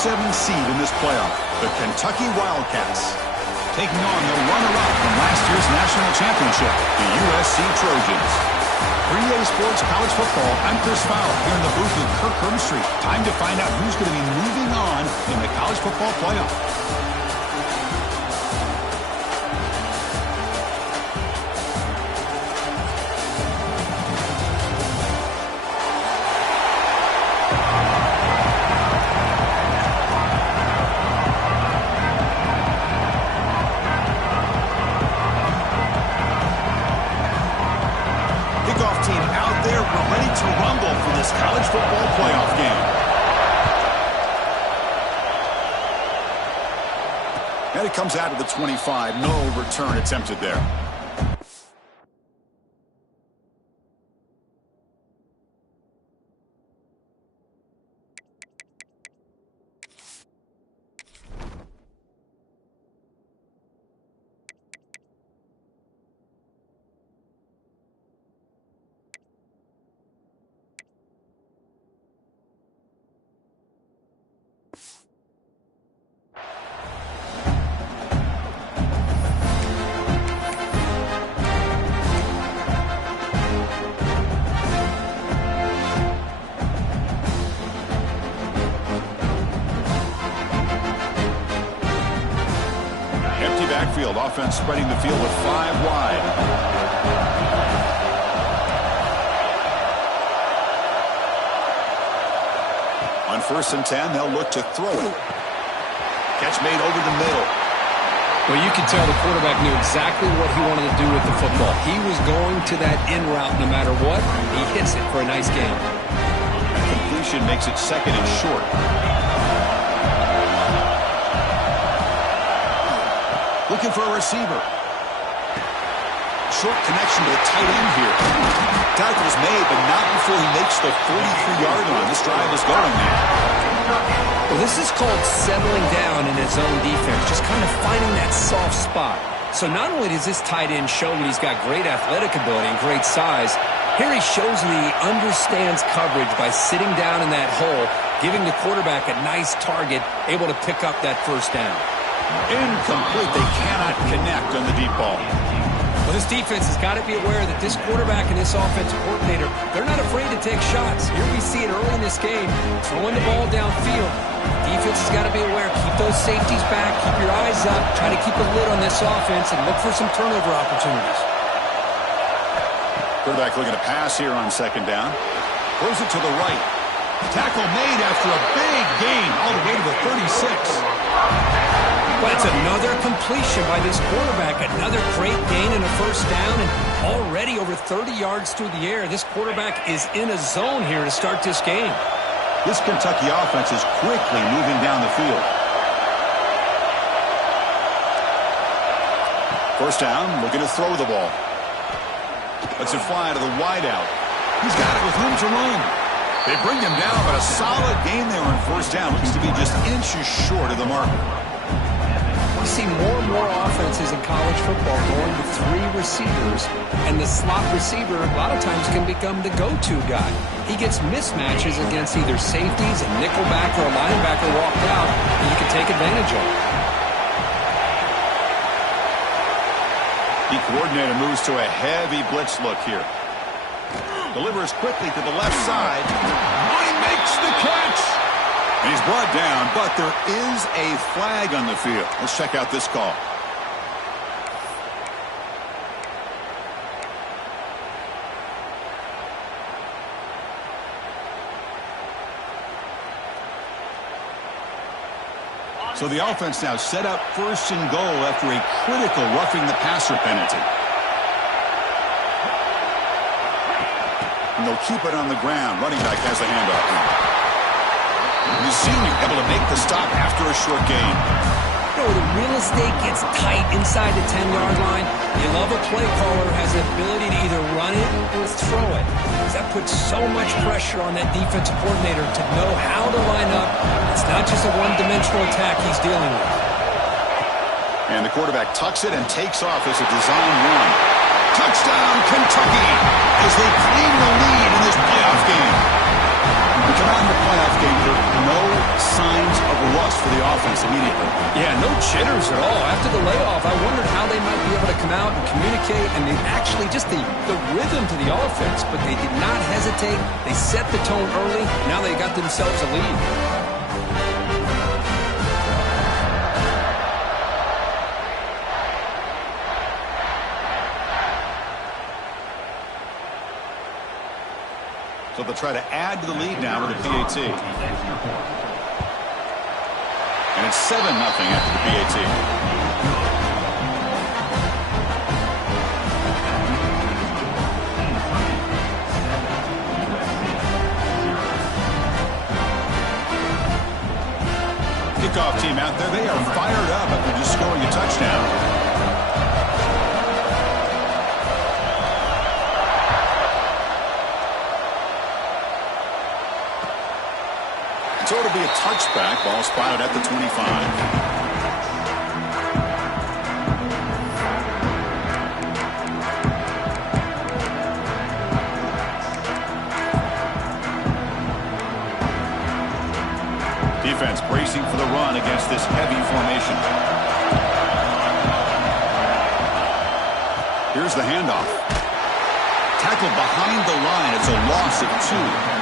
7 seed in this playoff, the Kentucky Wildcats, taking on the runner-up from last year's national championship, the USC Trojans. For EA Sports College Football, I'm Chris Fowler here in the booth with Kirk Herbstreit. Time to find out who's going to be moving on in the college football playoff. College football playoff game. And it comes out of the 25. No return attempted there. Backfield offense spreading the field with 5 wide. On 1st and 10, they'll look to throw it. Catch made over the middle. Well, you could tell the quarterback knew exactly what he wanted to do with the football. He was going to that in route no matter what. He hits it for a nice gain. That completion makes it 2nd and short. Looking for a receiver. Short connection to the tight end here. Tackle's made, but not before he makes the 43-yard line. This drive is going now. Well, this is called settling down in his own defense, just kind of finding that soft spot. So not only does this tight end show that he's got great athletic ability and great size, here he shows that he understands coverage by sitting down in that hole, giving the quarterback a nice target, able to pick up that 1st down. Incomplete. They cannot connect on the deep ball. Well, this defense has got to be aware that this quarterback and this offensive coordinator, they're not afraid to take shots. Here we see it early in this game, throwing the ball downfield. Defense has got to be aware. Keep those safeties back. Keep your eyes up. Try to keep a lid on this offense and look for some turnover opportunities. Quarterback looking to pass here on 2nd down. Throws it to the right. Tackle made after a big gain all the way to the 36. But it's another completion by this quarterback. Another great gain and a 1st down, and already over 30 yards through the air. This quarterback is in a zone here to start this game. This Kentucky offense is quickly moving down the field. 1st down, looking to throw the ball. Lets it fly to the wideout. He's got it with room to run. They bring him down, but a solid gain there on 1st down. Looks to be just inches short of the marker. We see more and more offenses in college football going with 3 receivers, and the slot receiver a lot of times can become the go-to guy. He gets mismatches against either safeties, a nickelback, or a linebacker walked out, and you can take advantage of it. The coordinator moves to a heavy blitz look here. Delivers quickly to the left side. He makes the catch. And he's brought down, but there is a flag on the field. Let's check out this call. So the offense now set up 1st and goal after a critical roughing the passer penalty. And they'll keep it on the ground. Running back has the handoff. The senior able to make the stop after a short gain. You know, the real estate gets tight inside the 10-yard line. You love a play caller who has the ability to either run it or throw it. That puts so much pressure on that defensive coordinator to know how to line up. It's not just a one-dimensional attack he's dealing with. And the quarterback tucks it and takes off as a design run. Touchdown, Kentucky, as they claim the lead in this playoff game. We come out in the playoff game, there are no signs of rust for the offense immediately. Yeah, no jitters at all. After the layoff, I wondered how they might be able to come out and communicate, and they actually just the rhythm to the offense, but they did not hesitate. They set the tone early. Now they got themselves a lead. So they'll try to add to the lead now with the PAT. And it's 7-0 after the PAT. Kickoff team out there, they are fired up after just scoring a touchdown. So it'll be a touchback. Ball spotted at the 25. Defense bracing for the run against this heavy formation. Here's the handoff. Tackled behind the line. It's a loss of 2.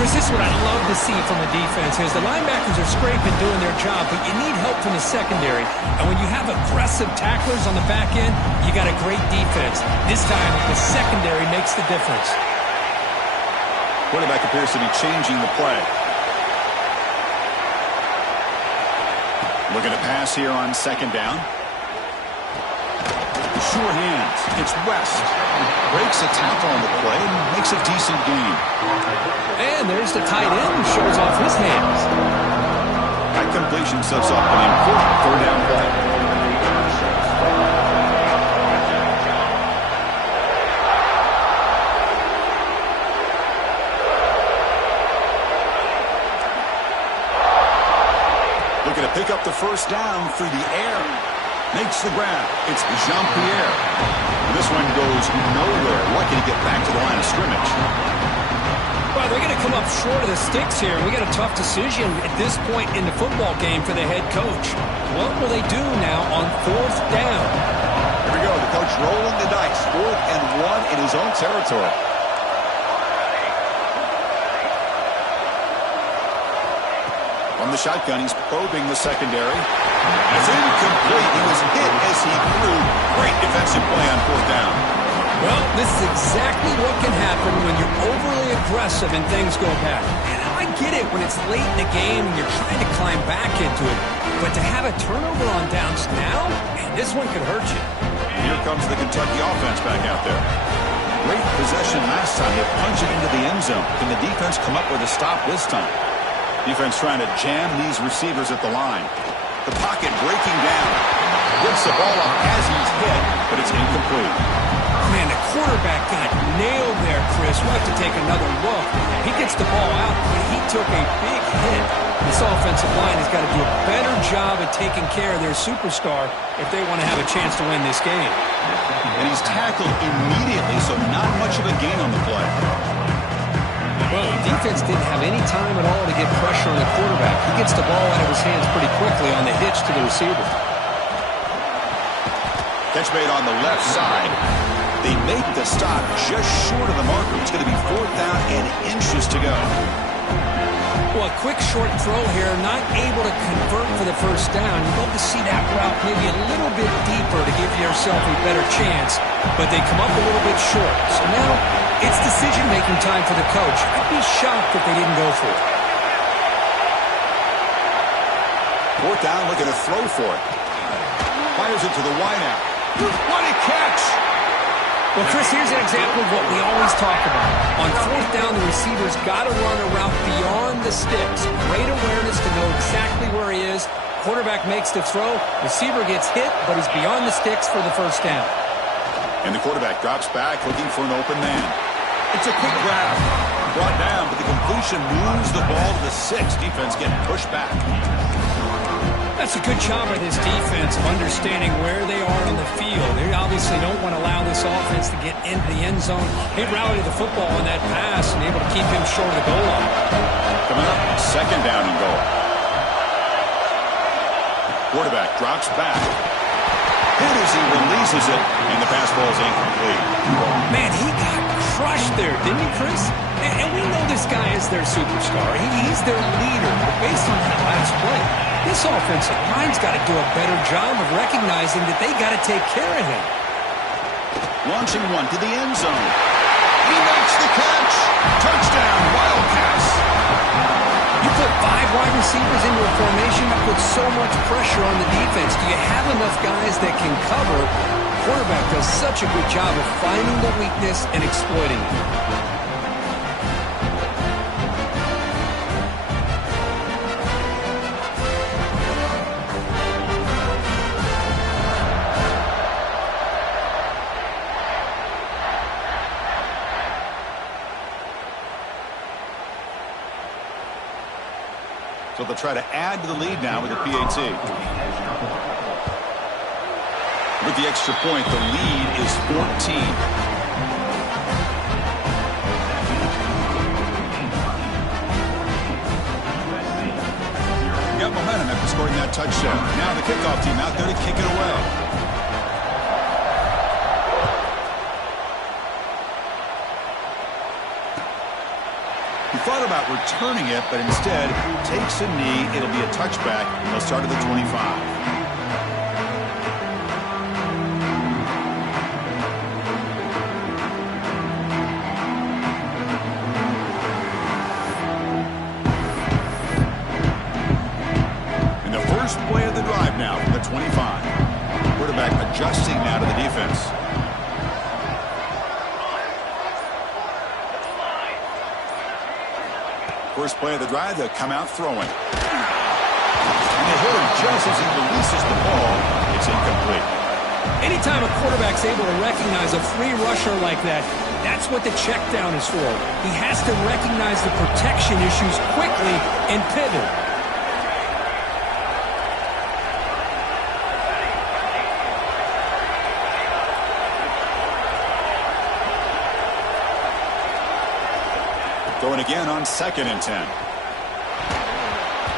Chris, this is what I love to see from the defense is the linebackers are scraping, doing their job, but you need help from the secondary. And when you have aggressive tacklers on the back end, you got a great defense. This time, the secondary makes the difference. Quarterback appears to be changing the play. Looking to pass here on second down. Sure hands. It's West. Breaks a tackle on the play and makes a decent gain. And there's the tight end who shows off his hands. That completion sets up an important third down play. Looking to pick up the first down through the air. Makes the grab. It's Jean-Pierre. This one goes nowhere. Lucky to get back to the line of scrimmage. Well, they're going to come up short of the sticks here. We got a tough decision at this point in the football game for the head coach. What will they do now on fourth down? Here we go. The coach rolling the dice. 4th and 1 in his own territory. From the shotgun, he's probing the secondary. It's incomplete. He was hit as he threw. Great defensive play on 4th down. Well, this is exactly what can happen when you're overly aggressive and things go bad. And I get it when it's late in the game and you're trying to climb back into it. But to have a turnover on downs now, man, this one could hurt you. Here comes the Kentucky offense back out there. Great possession last time. They punch it into the end zone. Can the defense come up with a stop this time? Defense trying to jam these receivers at the line. The pocket breaking down. Whips the ball up as he's hit, but it's incomplete. Man, the quarterback got nailed there, Chris. We'll have to take another look. He gets the ball out, but he took a big hit. This offensive line has got to do a better job at taking care of their superstar if they want to have a chance to win this game. And he's tackled immediately, so not much of a gain on the play. Well, the defense didn't have any time at all to get pressure on the quarterback. He gets the ball out of his hands pretty quickly on the hitch to the receiver. Catch made on the left side. They make the stop just short of the marker. It's going to be 4th down and inches to go. Well, a quick short throw here, not able to convert for the first down. You'd love to see that route maybe a little bit deeper to give yourself a better chance, but they come up a little bit short. So now it's decision-making time for the coach. I'd be shocked if they didn't go for it. 4th down, looking to throw for it. Fires it to the wideout. What a catch! Well, Chris, here's an example of what we always talk about. On 4th down, the receiver's got to run a route beyond the sticks. Great awareness to know exactly where he is. Quarterback makes the throw. Receiver gets hit, but he's beyond the sticks for the first down. And the quarterback drops back, looking for an open man. It's a quick grab. Brought down, but the completion moves the ball to the 6. Defense getting pushed back. That's a good job by this defense of understanding where they are on the field. They obviously don't want to allow this offense to get into the end zone. They rallied the football on that pass and able to keep him short of the goal line. Coming up, 2nd down and goal. Quarterback drops back. Hit as he releases it, and the pass ball is incomplete. Man, he got crushed there, didn't he, Chris? And we know this guy is their superstar. He's their leader. But based on that last play, this offensive line's got to do a better job of recognizing that they got to take care of him. Launching one to the end zone. He makes the catch. Touchdown, Wildcats. You put 5 wide receivers into a formation that puts so much pressure on the defense. Do you have enough guys that can cover? Quarterback does such a good job of finding the weakness and exploiting it. So they'll try to add to the lead now with a PAT. With the extra point, the lead is 14. Got momentum after scoring that touchdown. Now the kickoff team out there to kick it away. He thought about returning it, but instead takes a knee. It'll be a touchback, and they'll start at the 25. Play of the drive now from the 25. Quarterback adjusting now to the defense. First play of the drive, they'll come out throwing. And they hit him just as he releases the ball. It's incomplete. Anytime a quarterback's able to recognize a free rusher like that, that's what the check down is for. He has to recognize the protection issues quickly and pivot. Going again on 2nd and 10.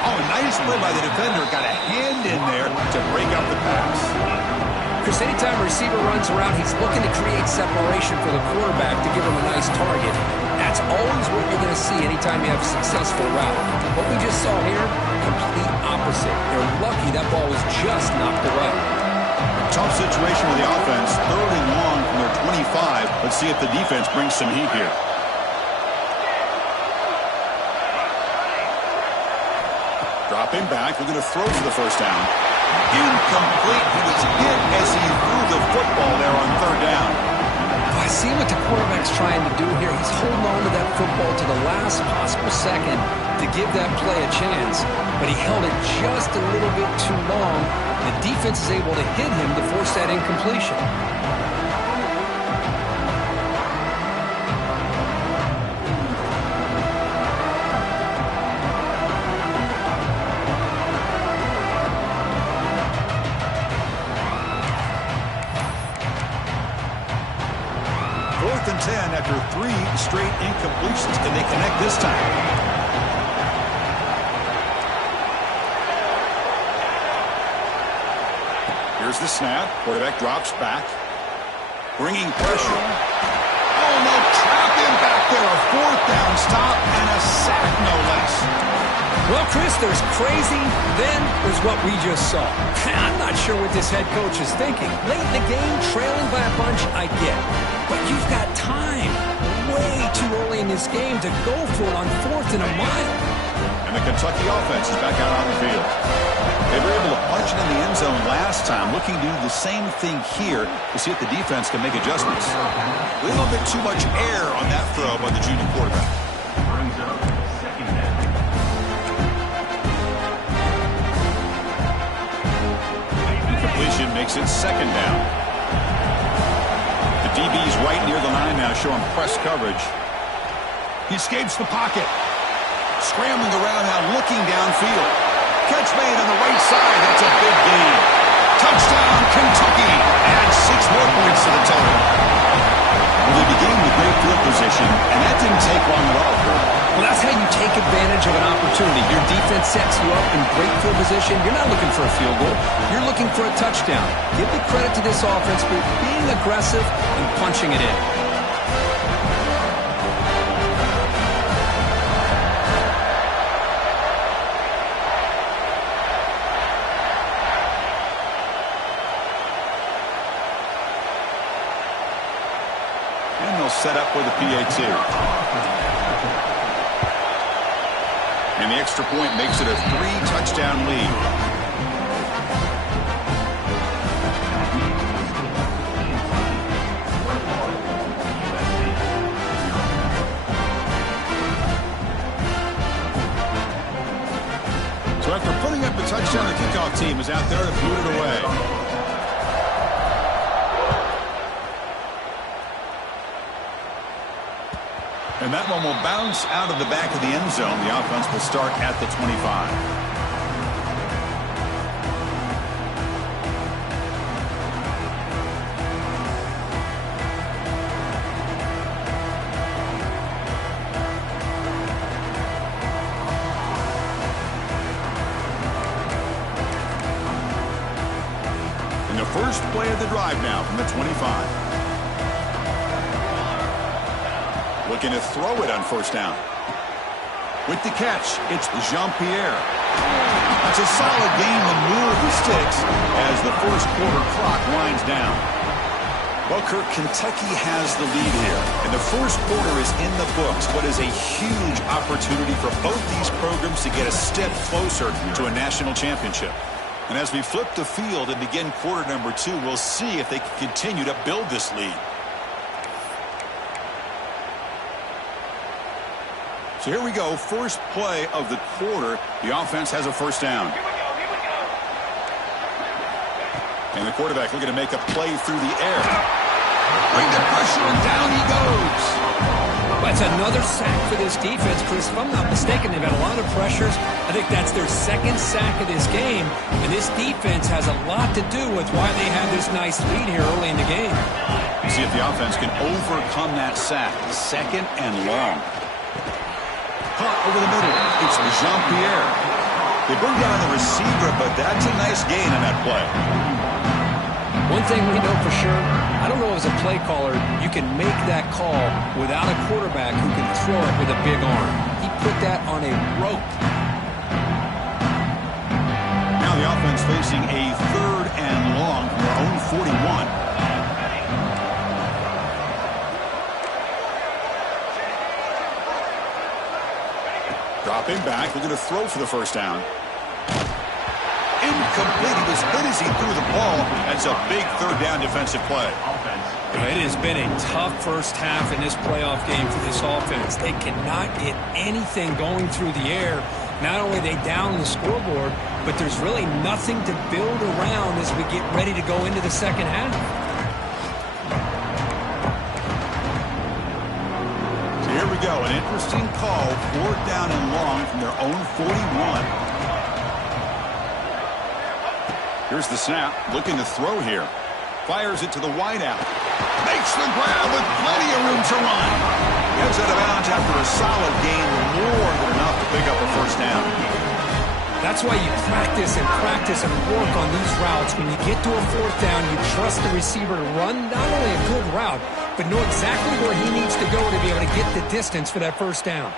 Oh, nice play by the defender. Got a hand in there to break up the pass. Chris, anytime a receiver runs around, he's looking to create separation for the quarterback to give him a nice target. That's always what you're going to see anytime you have a successful route. What we just saw here, complete opposite. They're lucky that ball was just knocked away. Tough situation with the offense. 3rd and long from their 25. Let's see if the defense brings some heat here. Dropping back, we're going to throw for the first down. Incomplete. He was hit as he threw the football there on 3rd down. I see what the quarterback's trying to do here. He's holding on to that football to the last possible second to give that play a chance, but he held it just a little bit too long. The defense is able to hit him to force that incompletion. And 10 after 3 straight incompletions. Can they connect this time? Here's the snap. Quarterback drops back. Bringing pressure. Oh, no. Trap him back there. A 4th down stop and a sack, no less. Well, Chris, there's crazy, then there's what we just saw. I'm not sure what this head coach is thinking. Late in the game, trailing by a bunch, I get. But you've got time, way too early in this game, to go for it on 4th and a mile. And the Kentucky offense is back out on the field. They were able to punch it in the end zone last time, looking to do the same thing here to see if the defense can make adjustments. A little bit too much air on that throw by the junior quarterback. Completion makes it 2nd down. The DB's right near the line now, showing press coverage. He escapes the pocket. Scrambling around now, looking downfield. Catch made on the right side. That's a big gain. Touchdown, Kentucky. Adds 6 more points to the total. Well, they began with great field field position, and that didn't take long at all. Well, that's how you take advantage of an opportunity. Your defense sets you up in great field position. You're not looking for a field goal. You're looking for a touchdown. Give the credit to this offense for being aggressive and punching it in. And they'll set up with a PAT. And the extra point makes it a 3-touchdown lead. So after putting up a touchdown, the kickoff team is out there to boot it away. And that one will bounce out of the back of the end zone. The offense will start at the 25. And the first play of the drive now from the 25. Looking to throw it on first down. With the catch, it's Jean-Pierre. That's a solid gain to move the sticks as the first quarter clock winds down. Well, Kirk, Kentucky has the lead here, and the first quarter is in the books. What is a huge opportunity for both these programs to get a step closer to a national championship. And as we flip the field and begin quarter number 2, we'll see if they can continue to build this lead. So here we go, first play of the quarter. The offense has a first down. And the quarterback looking to make a play through the air. Bring the pressure, and down he goes. That's another sack for this defense, Chris. If I'm not mistaken, they've had a lot of pressures. I think that's their second sack of this game. And this defense has a lot to do with why they have this nice lead here early in the game. See if the offense can overcome that sack. Second and long. Caught over the middle. It's Jean-Pierre. They bring down the receiver, but that's a nice gain on that play. One thing we know for sure, I don't know as a play caller, you can make that call without a quarterback who can throw it with a big arm. He put that on a rope. Now the offense facing a third and long from their own 41. Dropping back, looking to throw for the first down. Incomplete. He was hit as he threw the ball. That's a big third down defensive play. It has been a tough first half in this playoff game for this offense. They cannot get anything going through the air. Not only are they down the scoreboard, but there's really nothing to build around as we get ready to go into the second half. Here we go, an interesting call, fourth down and long from their own 41. Here's the snap, looking to throw here. Fires it to the wideout. Makes the grab with plenty of room to run. Gets out of bounds after a solid gain, more than enough to pick up a first down. That's why you practice and work on these routes. When you get to a fourth down, you trust the receiver to run not only a good route, but know exactly where he needs to go to be able to get the distance for that first down.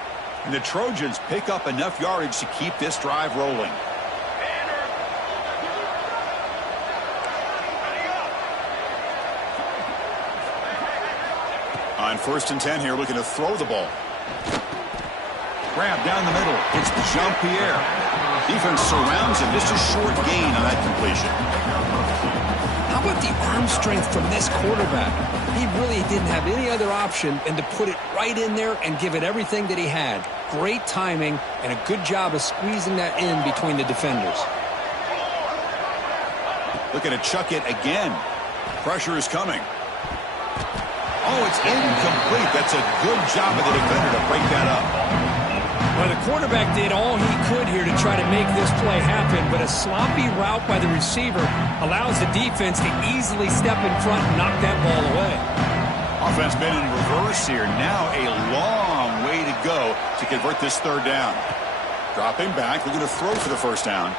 And the Trojans pick up enough yardage to keep this drive rolling. On first and 10 here, looking to throw the ball. Grab down the middle. It's Jean-Pierre. Defense surrounds him. Just a short gain on that completion. How about the arm strength from this quarterback? He really didn't have any other option than to put it right in there and give it everything that he had. Great timing and a good job of squeezing that in between the defenders. Looking to chuck it again. Pressure is coming. Oh, it's incomplete. That's a good job of the defender to break that up. Well, the quarterback did all he could here to try to make this play happen, but a sloppy route by the receiver allows the defense to easily step in front and knock that ball away. Offense been in reverse here. Now a long way to go to convert this third down. Dropping back, looking to throw for the first down.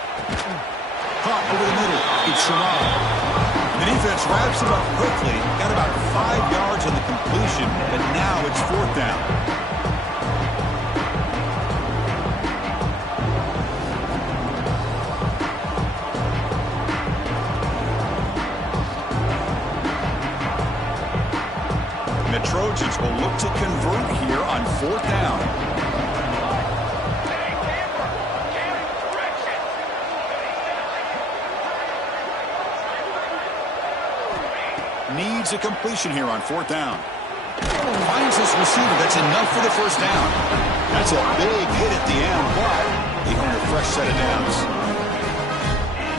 Caught over the middle. It's Sherrod. The defense wraps him up quickly. Got about 5 yards on the completion, but now it's fourth down. The Trojans will look to convert here on fourth down. Needs a completion here on fourth down. Finds this receiver. That's enough for the first down. That's a big hit at the end, but they earn a fresh set of downs.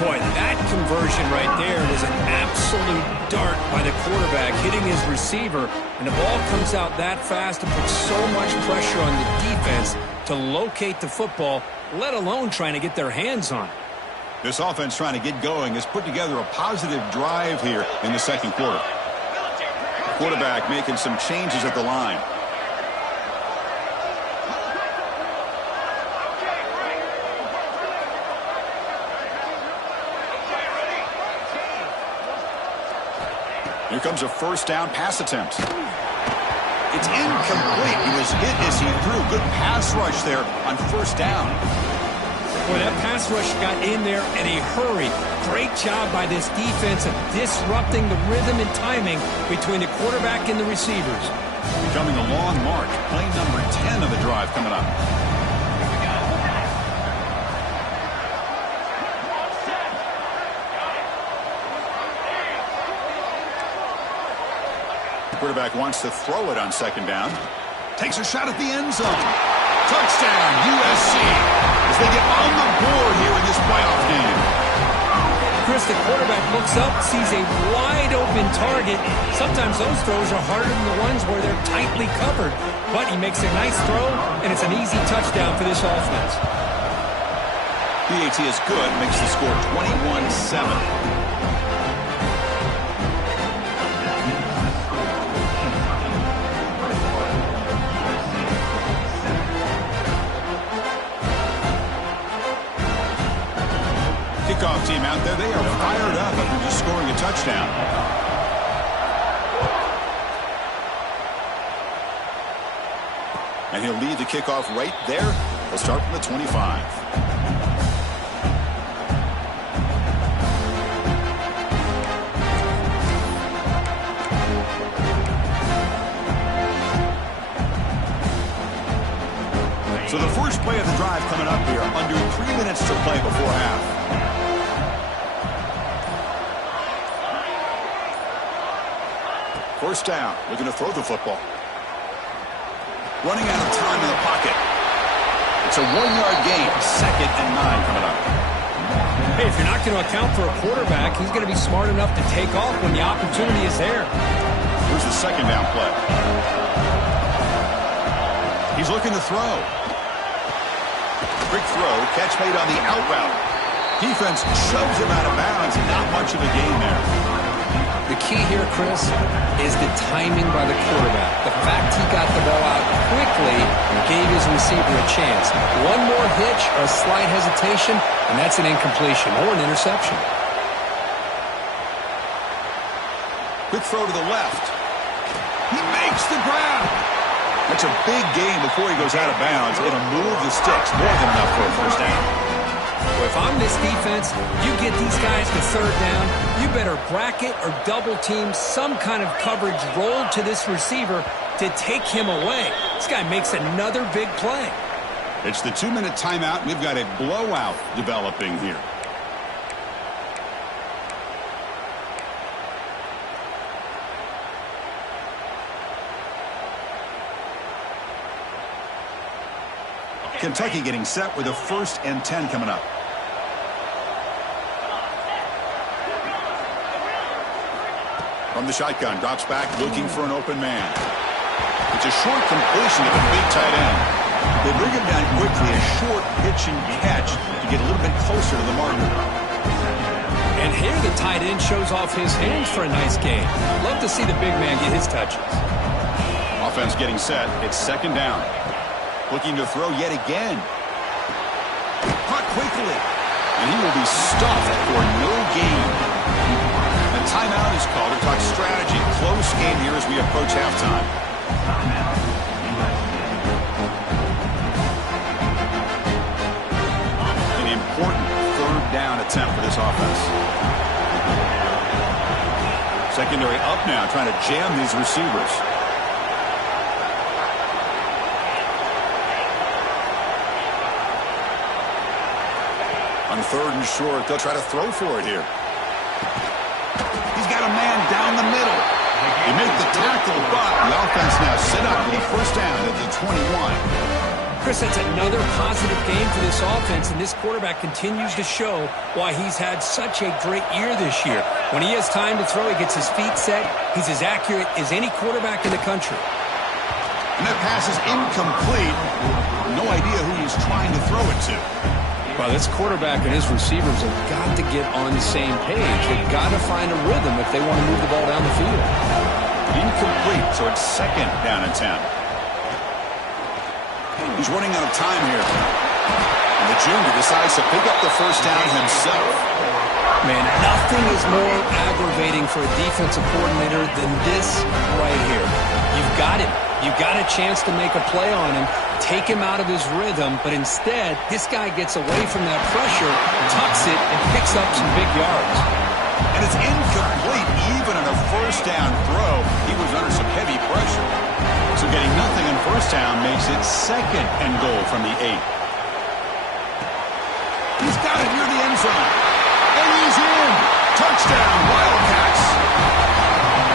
Boy, that conversion right there was an absolute dart by the quarterback, hitting his receiver, and the ball comes out that fast to put so much pressure on the defense to locate the football, let alone trying to get their hands on it. This offense trying to get going has put together a positive drive here in the second quarter. Quarterback making some changes at the line. Here comes a first down pass attempt. It's incomplete. He was hit as he threw. Good pass rush there on first down. Boy, that pass rush got in there in a hurry. Great job by this defense of disrupting the rhythm and timing between the quarterback and the receivers. Becoming a long march. Play number 10 of the drive coming up. Quarterback wants to throw it on second down. Takes a shot at the end zone. Touchdown, USC, as they get on the board here in this playoff game. Chris, the quarterback looks up, sees a wide-open target. Sometimes those throws are harder than the ones where they're tightly covered. But he makes a nice throw, and it's an easy touchdown for this offense. PAT is good, makes the score 21-7. Kickoff team out there, they are fired up after just scoring a touchdown. And he'll lead the kickoff right there. We'll start from the 25. So the first play of the drive coming up here, under 3 minutes to play before half. First down, looking to throw the football. Running out of time in the pocket. It's a 1-yard gain, 2nd and 9 coming up. Hey, if you're not going to account for a quarterback, he's going to be smart enough to take off when the opportunity is there. Here's the second down play. He's looking to throw. Quick throw, catch made on the out route. Defense shoves him out of bounds, not much of a gain there. The key here, Chris, is the timing by the quarterback. The fact he got the ball out quickly gave his receiver a chance. One more hitch or a slight hesitation, and that's an incompletion or an interception. Quick throw to the left. He makes the grab. That's a big gain before he goes out of bounds. It'll move the sticks more than enough for a first down. Well, if I'm this defense, you get these guys to third down, you better bracket or double team some kind of coverage rolled to this receiver to take him away. This guy makes another big play. It's the 2-minute timeout. We've got a blowout developing here. Kentucky getting set with a 1st and 10 coming up. From the shotgun, drops back, looking for an open man. It's a short completion to the big tight end. They bring him down quickly, a short pitch and catch to get a little bit closer to the marker. And here the tight end shows off his hands for a nice game. Love to see the big man get his touches. Offense getting set. It's second down. Looking to throw yet again. Caught quickly. And he will be stopped for no gain. A timeout is called to talk strategy. Close game here as we approach halftime. An important third down attempt for this offense. Secondary up now, trying to jam these receivers. On third and short, they'll try to throw for it here. He's got a man down the middle. They make the tackle, but the offense now set up with a first down at the 21. Chris, that's another positive game for this offense, and this quarterback continues to show why he's had such a great year this year. When he has time to throw, he gets his feet set. He's as accurate as any quarterback in the country. And that pass is incomplete. No idea who he's trying to throw it to. Well, this quarterback and his receivers have got to get on the same page. They've got to find a rhythm if they want to move the ball down the field. Incomplete, so it's second down and 10. He's running out of time here. And the junior decides to pick up the first down himself. Man, nothing is more aggravating for a defensive coordinator than this right here. You've got him. You've got a chance to make a play on him, take him out of his rhythm, but instead, this guy gets away from that pressure, tucks it, and picks up some big yards. And it's incomplete. Even on a first down throw, he was under some heavy pressure. So getting nothing on first down makes it second and goal from the 8. He's got it near the end zone. And he's in. Touchdown, Wildcats.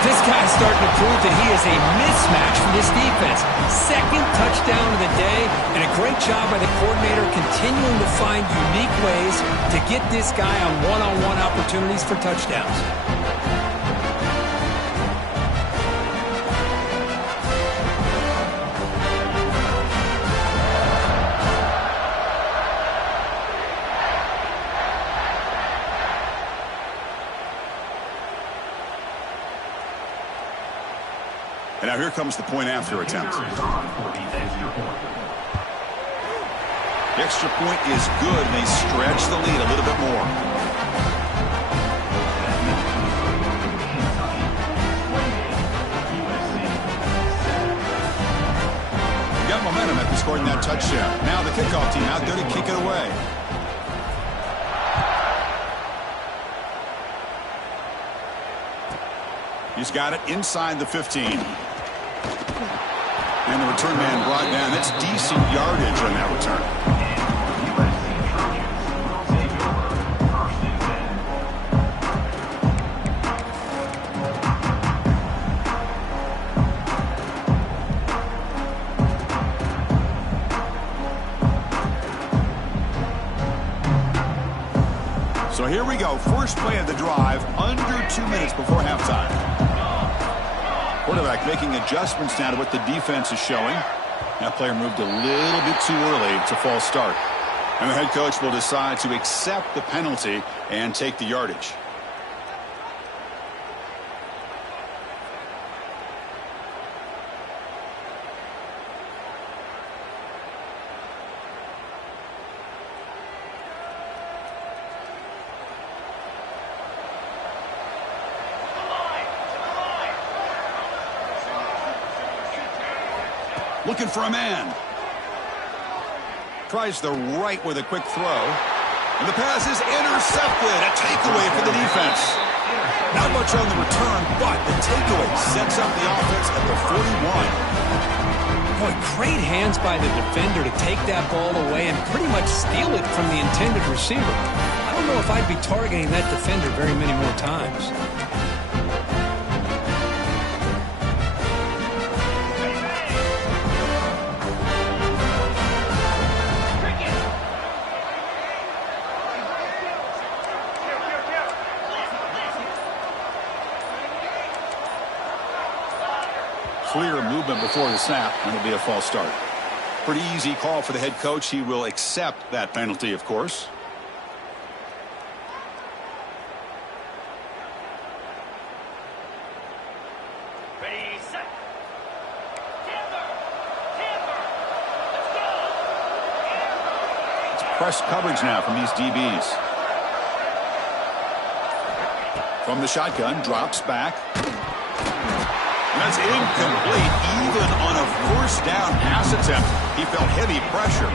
This guy's starting to prove that he is a mismatch for this defense. Second touchdown of the day, and a great job by the coordinator continuing to find unique ways to get this guy on one-on-one opportunities for touchdowns. And now here comes the point after attempt. The extra point is good, and they stretch the lead a little bit more. We got momentum after scoring that touchdown. Now the kickoff team out there to kick it away. He's got it inside the 15. And the return man brought down. That's decent yardage on that return. So here we go. First play of the drive, under 2 minutes before halftime. Quarterback making adjustments now to what the defense is showing. That player moved a little bit too early. It's a false start. And the head coach will decide to accept the penalty and take the yardage. Looking for a man. Tries the right with a quick throw. And the pass is intercepted. A takeaway for the defense. Not much on the return, but the takeaway sets up the offense at the 41. Boy, great hands by the defender to take that ball away and pretty much steal it from the intended receiver. I don't know if I'd be targeting that defender very many more times. Clear movement before the snap, and it'll be a false start. Pretty easy call for the head coach. He will accept that penalty, of course. press coverage now from these DBs. From the shotgun, drops back. That's incomplete. Even on a first down pass attempt, he felt heavy pressure.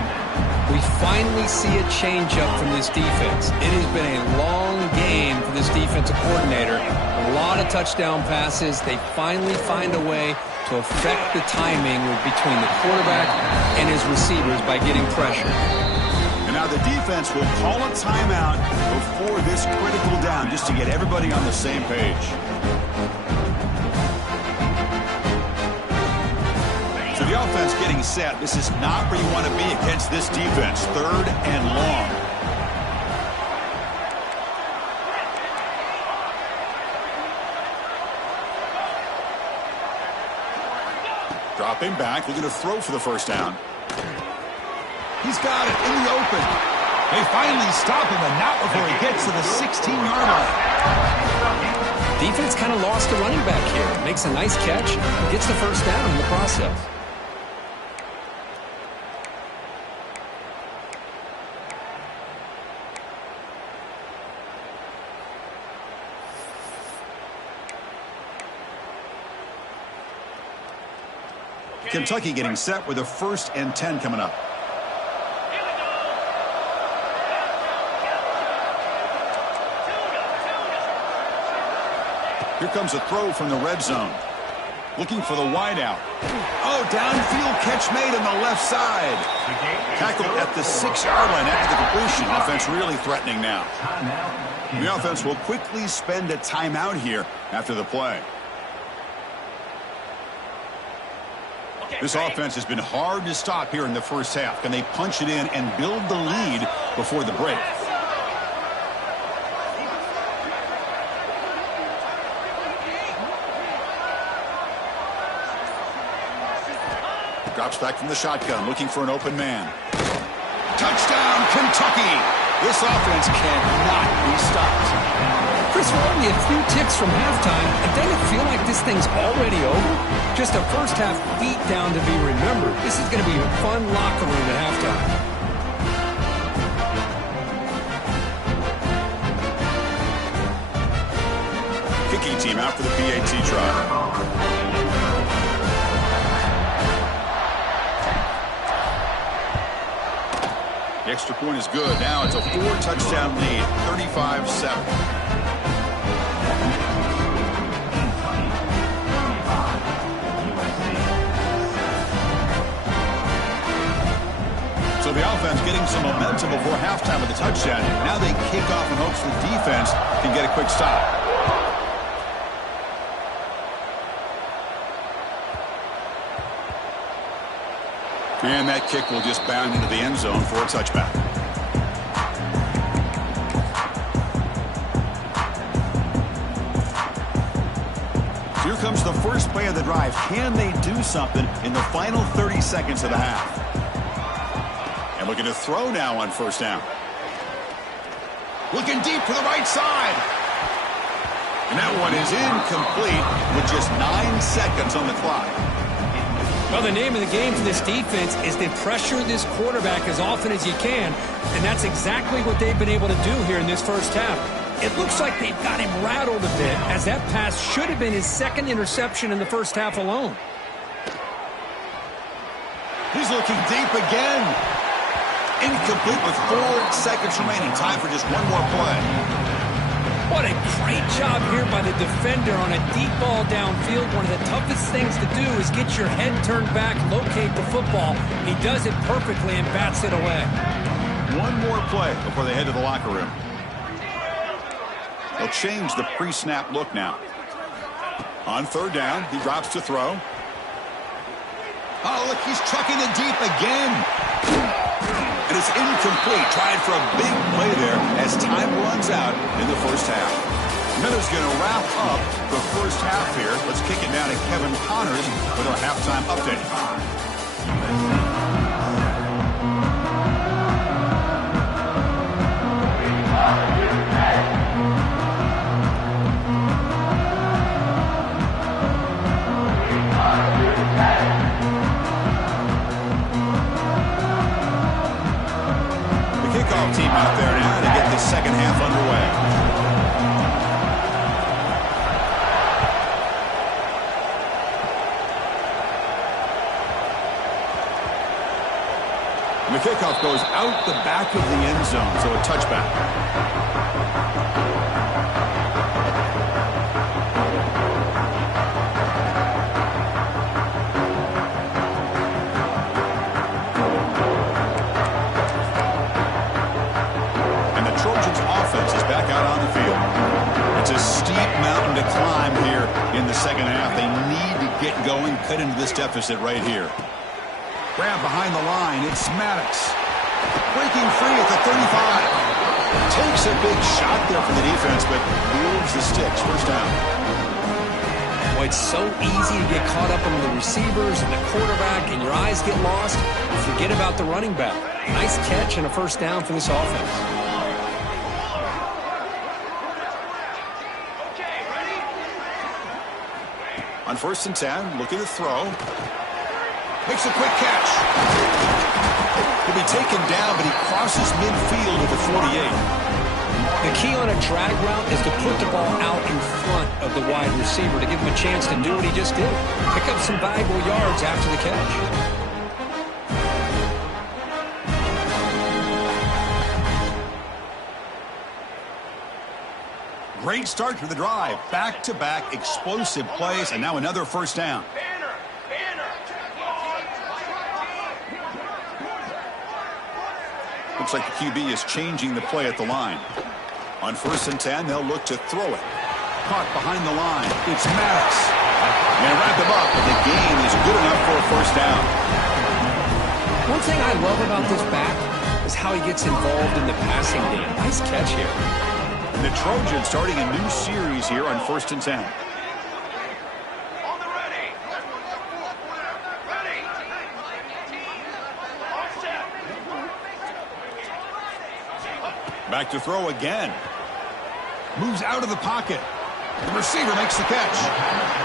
We finally see a change-up from this defense. It has been a long game for this defensive coordinator. A lot of touchdown passes. They finally find a way to affect the timing between the quarterback and his receivers by getting pressure. And now the defense will call a timeout before this critical down just to get everybody on the same page. So the offense getting set. This is not where you want to be against this defense. 3rd and long. Dropping back, looking to throw for the first down. He's got it in the open. They finally stop him, and not before he gets to the 16-yard line. Defense kind of lost a running back here. Makes a nice catch, gets the first down in the process. Kentucky getting set with a 1st and 10 coming up. Here comes a throw from the red zone. Looking for the wideout. Oh, downfield catch made on the left side. Tackled at the 6-yard line after the completion. Offense really threatening now. The offense will quickly spend a timeout here after the play. This offense has been hard to stop here in the first half. Can they punch it in and build the lead before the break? Drops back from the shotgun, looking for an open man. Touchdown, Kentucky! This offense cannot be stopped. Chris, we're only a few ticks from halftime, and doesn't it feel like this thing's already over? Just a first half beat down to be remembered. This is going to be a fun locker room at halftime. Kicking team out for the PAT try. The extra point is good. Now it's a 4-touchdown lead, 35-7. So the offense getting some momentum before halftime with a touchdown. Now they kick off in hopes the defense can get a quick stop. And that kick will just bound into the end zone for a touchback. Here comes the first play of the drive. Can they do something in the final 30 seconds of the half? And looking to throw now on first down. Looking deep to the right side. And that one is incomplete with just 9 seconds on the clock. Well, the name of the game for this defense is to pressure this quarterback as often as you can, and that's exactly what they've been able to do here in this first half. It looks like they've got him rattled a bit, as that pass should have been his 2nd interception in the first half alone. He's looking deep again. Incomplete with 4 seconds remaining. Time for just one more play. What a great job here by the defender on a deep ball downfield. One of the toughest things to do is get your head turned back, locate the football. He does it perfectly and bats it away. One more play before they head to the locker room. They'll change the pre-snap look now. On 3rd down, he drops to throw. Oh, look, he's trucking it deep again. And it's incomplete. Tried for a big play there as time runs out in the first half. Miller's going to wrap up the first half here. Let's kick it down to Kevin Connors with our halftime update. The kickoff goes out the back of the end zone, so a touchback. And the Trojans' offense is back out on the field. It's a steep mountain to climb here in the second half. They need to get going, cut into this deficit right here. Grab behind the line. It's Maddox. Breaking free at the 35. Takes a big shot there from the defense, but moves the sticks. First down. Well, it's so easy to get caught up on the receivers and the quarterback, and your eyes get lost. Forget about the running back. Nice catch and a first down for this offense. On 1st and 10, looking to throw. Makes a quick catch. He'll be taken down, but he crosses midfield at the 48. The key on a drag route is to put the ball out in front of the wide receiver to give him a chance to do what he just did. Pick up some valuable yards after the catch. Great start to the drive. Back-to-back explosive plays, and now another first down. Looks like the QB is changing the play at the line. On 1st and 10, they'll look to throw it. Caught behind the line. It's Maddox. And wrap him up, but the gain is good enough for a first down. One thing I love about this back is how he gets involved in the passing game. Nice catch here. And the Trojans starting a new series here on 1st and 10. Back to throw again. Moves out of the pocket. The receiver makes the catch.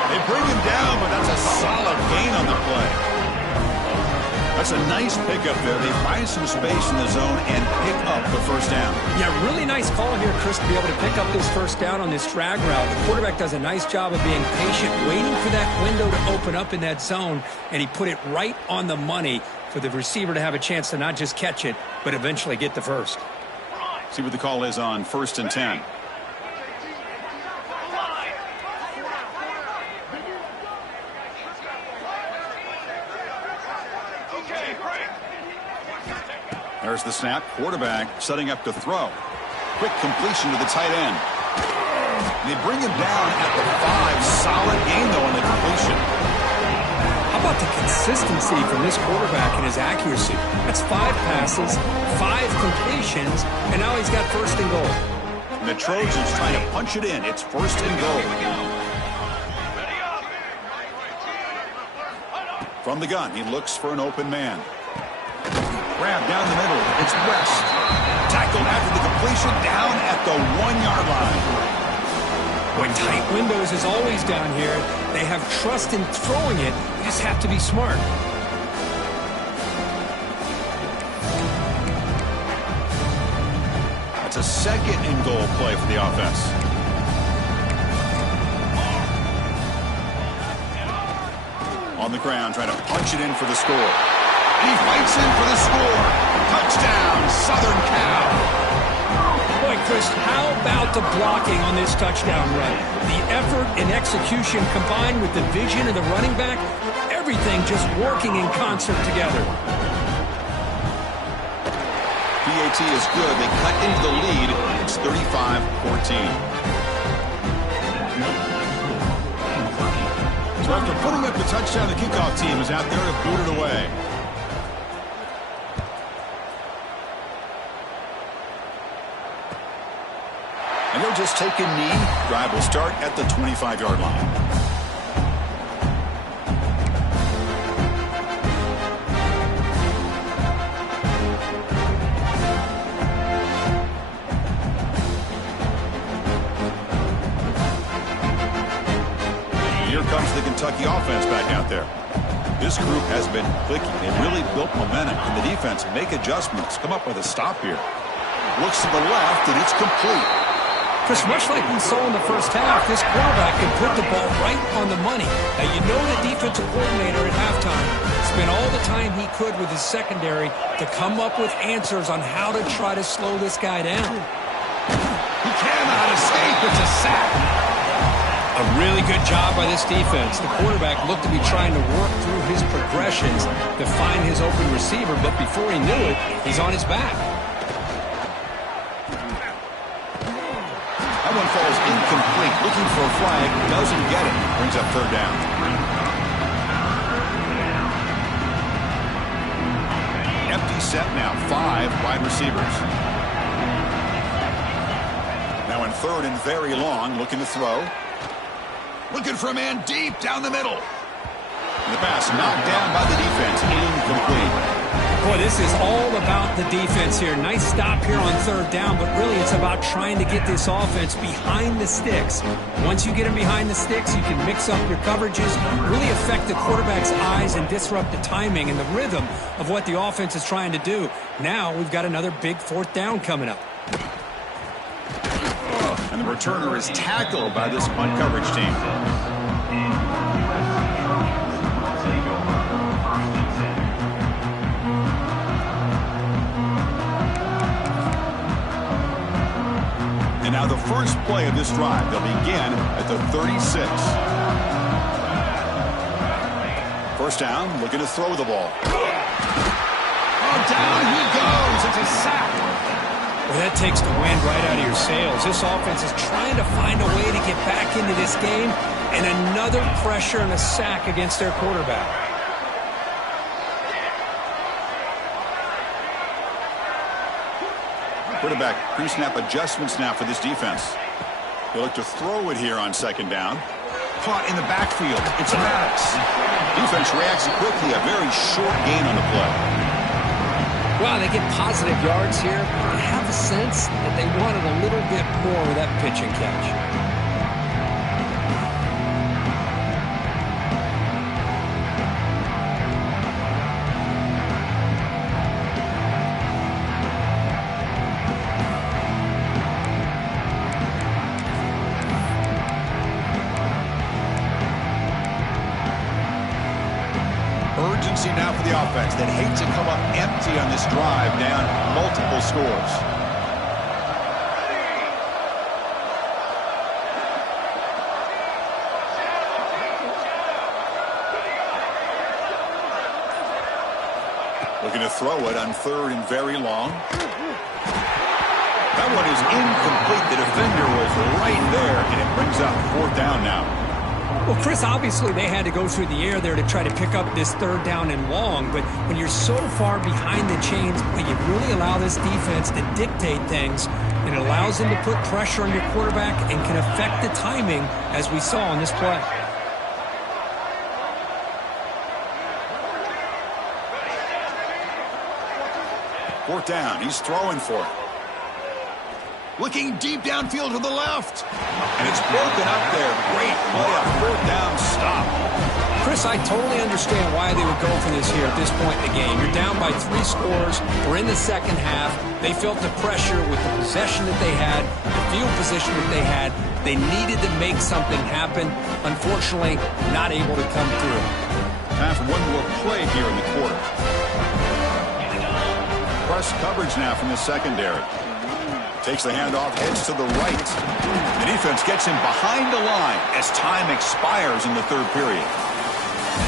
They bring him down, but that's a solid gain on the play. That's a nice pickup there. They find some space in the zone and pick up the first down. Yeah, really nice call here, Chris, to be able to pick up this first down on this drag route. The quarterback does a nice job of being patient, waiting for that window to open up in that zone, and he put it right on the money for the receiver to have a chance to not just catch it, but eventually get the first. See what the call is on 1st and 10. There's the snap. Quarterback setting up to throw. Quick completion to the tight end. They bring him down at the 5. Solid gain, though, on the completion. How about the consistency from this quarterback and his accuracy? That's 5 passes, 5 completions, and now he's got 1st and goal. And the Trojans trying to punch it in. It's 1st and goal. From the gun, he looks for an open man. Grab down the middle. It's West. Tackled after the completion down at the 1-yard line. When tight windows is always down here, they have trust in throwing it. You just have to be smart. That's a 2nd and goal play for the offense. On the ground, trying to punch it in for the score. And he fights in for the score. Touchdown, Southern Cal. Boy, Chris, how about the blocking on this touchdown run? The effort and execution combined with the vision of the running back, everything just working in concert together. PAT is good. They cut into the lead. It's 35-14. So after putting up the touchdown, the kickoff team is out there to boot it away. And they'll just take a knee. Drive will start at the 25-yard line. Here comes the Kentucky offense back out there. This group has been clicking. They really built momentum. And the defense make adjustments. Come up with a stop here. Looks to the left, and it's complete. Chris, much like we saw in the first half, this quarterback can put the ball right on the money. Now, you know the defensive coordinator at halftime spent all the time he could with his secondary to come up with answers on how to try to slow this guy down. He cannot escape. It's a sack. A really good job by this defense. The quarterback looked to be trying to work through his progressions to find his open receiver, but before he knew it, he's on his back. That one falls incomplete. Looking for a flag. Doesn't get it. Brings up third down. Empty set now. 5 wide receivers. Now in third and very long. Looking to throw. Looking for a man deep down the middle. And the pass knocked down by the defense. Incomplete. Boy, this is all about the defense here. Nice stop here on third down, but really it's about trying to get this offense behind the sticks. Once you get them behind the sticks, you can mix up your coverages, really affect the quarterback's eyes and disrupt the timing and the rhythm of what the offense is trying to do. Now we've got another big fourth down coming up. And the returner is tackled by this punt coverage team. And now the first play of this drive. They'll begin at the 36. First down, looking to throw the ball. Oh, down he goes. It's a sack. Well, that takes the wind right out of your sails. This offense is trying to find a way to get back into this game, and another pressure and a sack against their quarterback. Quarterback pre-snap adjustments now for this defense. They look to throw it here on second down. Caught in the backfield. It's Maddox. Defense reacts quickly. A very short gain on the play. Wow, they get positive yards here. I have a sense that they wanted a little bit more with that pitch and catch. Urgency now for the offense that hate to come up empty on this drive, down multiple scores. Looking to throw it on third and very long. That one is incomplete. The defender was right there, and it brings up fourth down now. Well, Chris, obviously they had to go through the air there to try to pick up this third down and long, but when you're so far behind the chains, well, you really allow this defense to dictate things, and it allows them to put pressure on your quarterback and can affect the timing, as we saw on this play. Fourth down, he's throwing for it. Looking deep downfield to the left. And it's broken up there. Great play, a fourth down stop. Chris, I totally understand why they would go for this here at this point in the game. You're down by 3 scores. We're in the second half. They felt the pressure with the possession that they had, the field position that they had. They needed to make something happen. Unfortunately, not able to come through. Time for one more play here in the quarter. Press coverage now from the secondary. Takes the handoff, heads to the right. The defense gets him behind the line as time expires in the third period.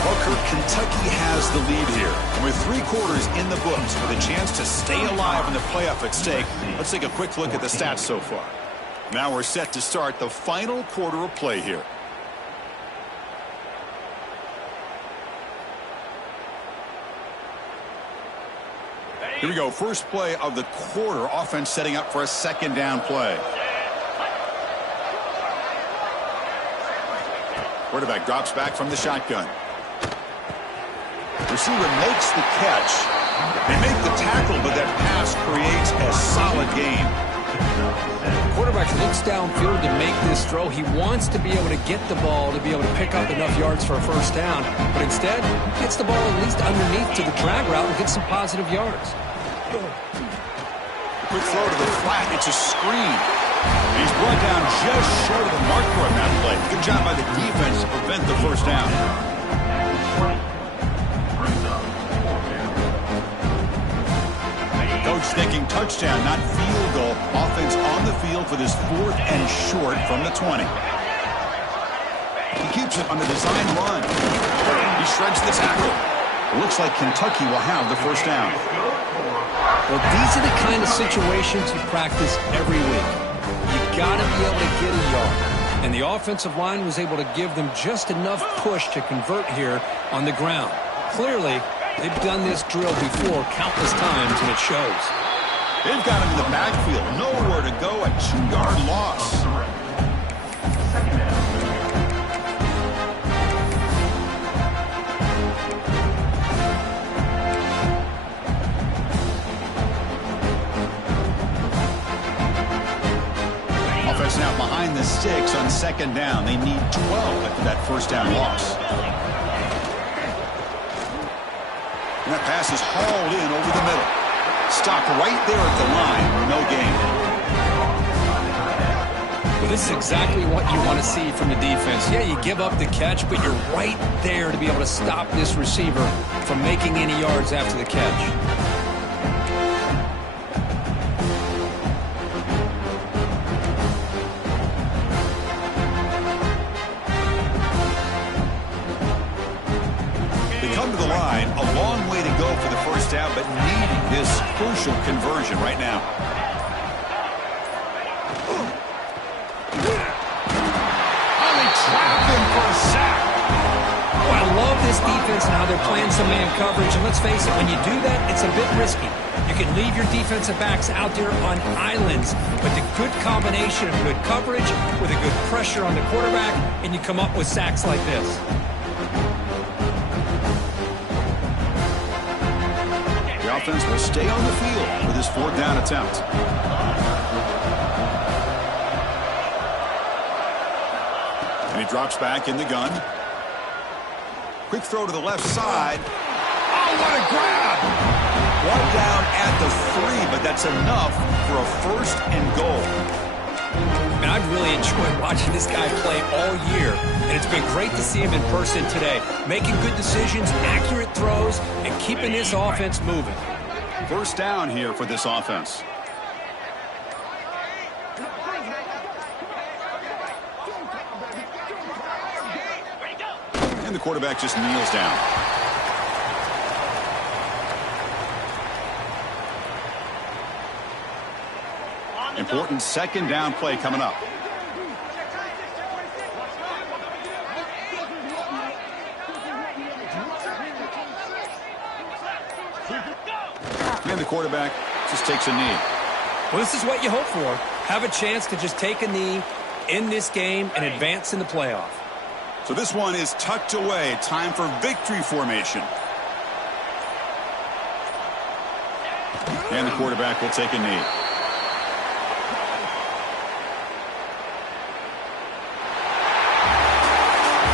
Well, Kirk, Kentucky has the lead here. And with 3 quarters in the books with a chance to stay alive in the playoff at stake, let's take a quick look at the stats so far. Now we're set to start the final quarter of play here. Here we go. First play of the quarter. Offense setting up for a second down play. Quarterback drops back from the shotgun. Receiver makes the catch. They make the tackle, but that pass creates a solid gain. Quarterback looks downfield to make this throw. He wants to be able to get the ball to be able to pick up enough yards for a first down, but instead gets the ball at least underneath to the drag route and gets some positive yards. Quick throw to the flat. It's a screen. He He's brought down just short of the mark for him that play. Good job by the defense to prevent the first down. Coach thinking touchdown, not field goal. Offense on the field for this 4th and short from the 20. He keeps it on the design run. He shreds the tackle. Looks like Kentucky will have the first down. Well, these are the kind of situations you practice every week. You got to be able to get a yard. And the offensive line was able to give them just enough push to convert here on the ground. Clearly, they've done this drill before countless times, and it shows. They've got him in the backfield. Nowhere to go. A 2-yard loss. Offense now behind the sticks on 2nd down. They need 12 after that first down loss. And that pass is hauled in over the middle. Stopped right there at the line. No gain. Well, this is exactly what you want to see from the defense. Yeah, you give up the catch, but you're right there to be able to stop this receiver from making any yards after the catch. A long way to go for the first down, but needing this crucial conversion right now. Oh, they trap him for a sack. Oh, I love this defense and how they're playing some man coverage. And let's face it, when you do that, it's a bit risky. You can leave your defensive backs out there on islands, but the good combination of good coverage with a good pressure on the quarterback, and you come up with sacks like this. The offense will stay on the field for this 4th down attempt. And he drops back in the gun. Quick throw to the left side. Oh, what a grab! 1 down at the 3, but that's enough for a 1st and goal. And I've really enjoyed watching this guy play all year, and it's been great to see him in person today, making good decisions, accurate throws, and keeping this offense moving. First down here for this offense. And the quarterback just kneels down. Important 2nd down play coming up. And the quarterback just takes a knee. Well, this is what you hope for. Have a chance to just take a knee in this game and advance in the playoff. So this one is tucked away. Time for victory formation. And the quarterback will take a knee.